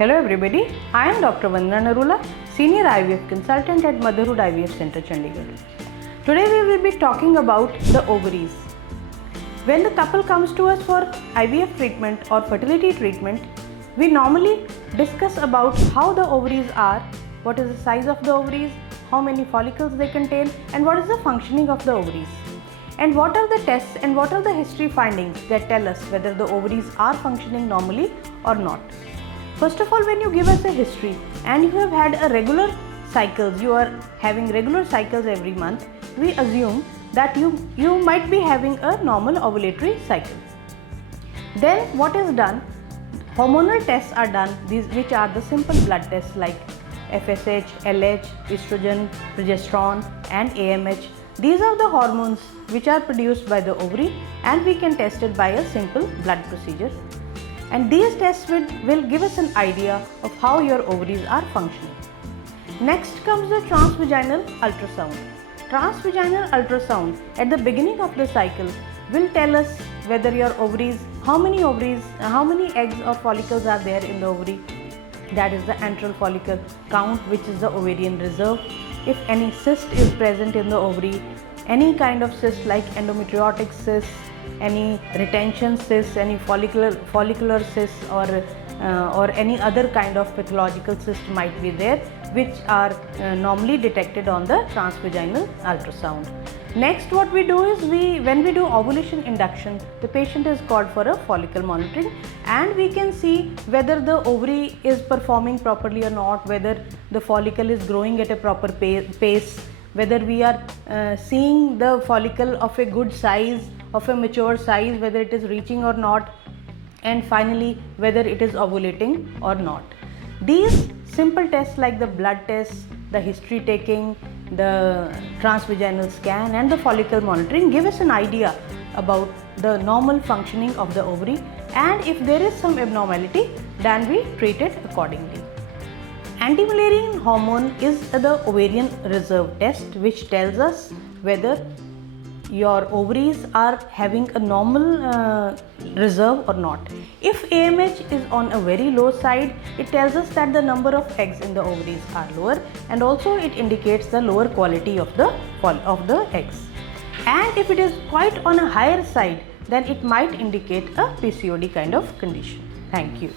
Hello everybody, I am Dr. Vandana Narula, Senior IVF Consultant at Motherhood IVF Center, Chandigarh. Today we will be talking about the ovaries. When the couple comes to us for IVF treatment or fertility treatment, we normally discuss about how the ovaries are, what is the size of the ovaries, how many follicles they contain, and what is the functioning of the ovaries. And what are the tests and what are the history findings that tell us whether the ovaries are functioning normally or not. First of all, when you give us a history and you have had a regular cycles, you are having regular cycles every month, we assume that you might be having a normal ovulatory cycle. Then what is done? Hormonal tests are done, which are the simple blood tests like FSH, LH, estrogen, progesterone and AMH. These are the hormones which are produced by the ovary and we can test it by a simple blood procedure. And these tests will give us an idea of how your ovaries are functioning. Next comes the transvaginal ultrasound. Transvaginal ultrasound at the beginning of the cycle will tell us whether your ovaries, how many eggs or follicles are there in the ovary. That is the antral follicle count, which is the ovarian reserve. If any cyst is present in the ovary, any kind of cyst like endometriotic cyst, any retention cyst, any follicular cyst or any other kind of pathological cyst might be there, which are normally detected on the transvaginal ultrasound. Next, what we do is when we do ovulation induction, the patient is called for a follicle monitoring and we can see whether the ovary is performing properly or not, whether the follicle is growing at a proper pace, whether we are seeing the follicle of a good size, of a mature size, whether it is reaching or not, and finally whether it is ovulating or not. These simple tests like the blood tests, the history taking, the transvaginal scan and the follicle monitoring give us an idea about the normal functioning of the ovary, and if there is some abnormality, then we treat it accordingly. Anti-Mullerian hormone is the ovarian reserve test, which tells us whether your ovaries are having a normal reserve or not. If AMH is on a very low side, it tells us that the number of eggs in the ovaries are lower, and also it indicates the lower quality of the eggs. And if it is quite on a higher side, then it might indicate a PCOD kind of condition. Thank you.